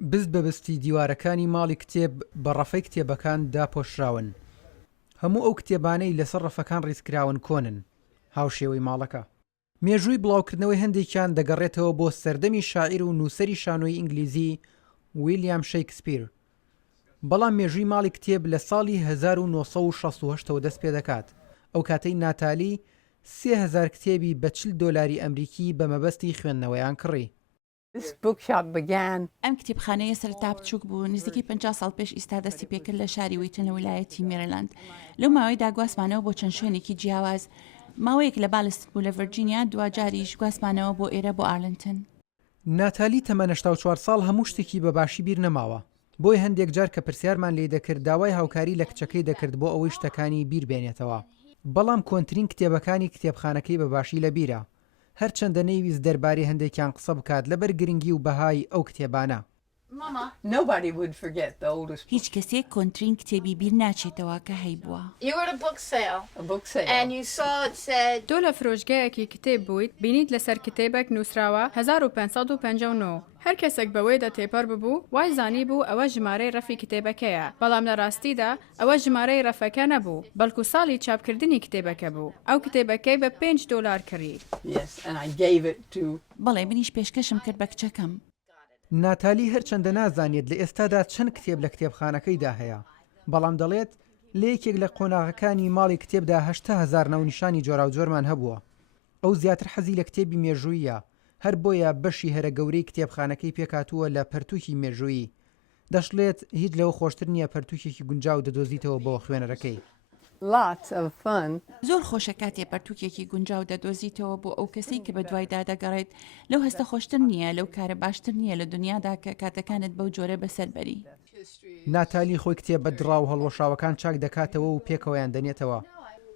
بست بەبستی دیوارەکانی ماڵی کتێب بە ڕەفەی کتێبەکان داپۆشراون. هەموو ئەو کتێبانەی لەسەر ڕەفەکان ڕیزکراون کۆنن، هاوشێوەی ماڵەکە. مێژووی بڵاوکردنەوەی هەندێکیان دەگەڕێتەوە بۆ سەردەمی شاعیر و نووسەری شانۆی ئینگلیزی ویلیام شەیکسپیر. بەڵام مێژووی ماڵی کتێب لە ساڵی 1968ەوە دەست پێ دەکات. ئەو کاتەی ناتالی 3000 کتێبی بە $40 ئەمریکی بە مەبەستی خوێندنەوەیان کڕی. ئەم کتێبخانەیە سەرتا بچووک بوو، نزیکی 50 ساڵ پێش ئیستا دەستی پێکرد لە شاری ویتن لە ویلایەتی مێریلاند. لەو ماوەیەدا گواسمانەوە بۆ چەند شوێنێکی جیاواز. ماوەیەک لە باڵست بوو لە ڤەرجینیا، دوجاریش گواسمانەوە بۆ ئێرە بۆ ئارلنتن. ناتالی تەمەنە 84 ساڵ هەموو شتێکی بەباشی بیر نەماوە. بۆی هەندێک جار کە پرسیارمان لێ دەکرد داوای هاوکاری لە کچەکەی دەکرد بۆ ئەوەی شتەکانی بیر بێنێتەوە. بەڵام کۆنترین کتێبەکانی کتێبخانەکەی بەباشی لە بیرە، هەرچەندە نەیویست دەربارەی هەندێکیان قسە بکات لەبەر گرنگی و بەهای ئەو کتێبانە. هیچ کەسێک کۆنترین کتێبی بیر ناچێتەوە کە هەیبووە. تۆ لە فرۆشگایەکی کتێب بوویت، بینیت لەسەر کتێبێک نووسراوە 1559. هەر کەسێک بەوەی دەتێپەر ببوو وای زانی بوو ئەوە ژمارەی ڕەفی کتێبەکەیە، بەڵام لە ڕاستیدا ئەوە ژمارەی ڕەفەکە نەبوو، بەڵکو ساڵی چاپکردنی کتێبەکە بوو. ئەو کتێبەکەی بە $5 کڕی. بەڵێ منیش پێشکەشم کرد بە کچەکەم. ناتالی هەرچەندە نازانێت لە ئێستادا چەند کتێب لە کتێبخانەکەیدا هەیە، بەڵام دەڵێت لە یەکێک لە قۆناغەکانی ماڵی کتێبدا 8,000 ناونیشانی جۆراوجۆرمان هەبووە. ئەو زیاتر حەزی لە کتێبی مێژوویە، هەر بۆیە بەشی هەرە گەورەی کتێبخانەکەی پێکاتووە لە پەرتووکی مێژووی. دەشڵێت هیچ لەوە خۆشتر نییە پەرتووکێکی گونجاو دەدۆزیتەوە بۆ خوێنەرەکەی. زۆر خۆشە کاتێ پەرتووکێکی گونجاو دەدۆزیتەوە بۆ ئەو کەسی کە بە دوایدا دەگەڕێت. لەو هەستە خۆشتر نییە، لەو کارە باشتر نییە لە دنیادا کە کاتەکانت بەو جۆرە بەسەربەری. ناتالی خۆی کتێب بە دڕاو هەڵوەشاوەکان چاک دەکاتەوە و پێکەوەیان دەنێتەوە.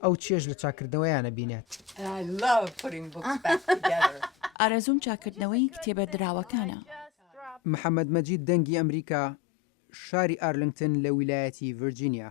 ئەو چێژ لە چاکردنەوەیانە بینێت. ئارەزوم چاکردنەوەی کتێبە دراوەکانە. محەممەد مەجید دەنگی ئەمریکا، شاری ئارلنگتن لە ویلایەتی ڤرجینیا.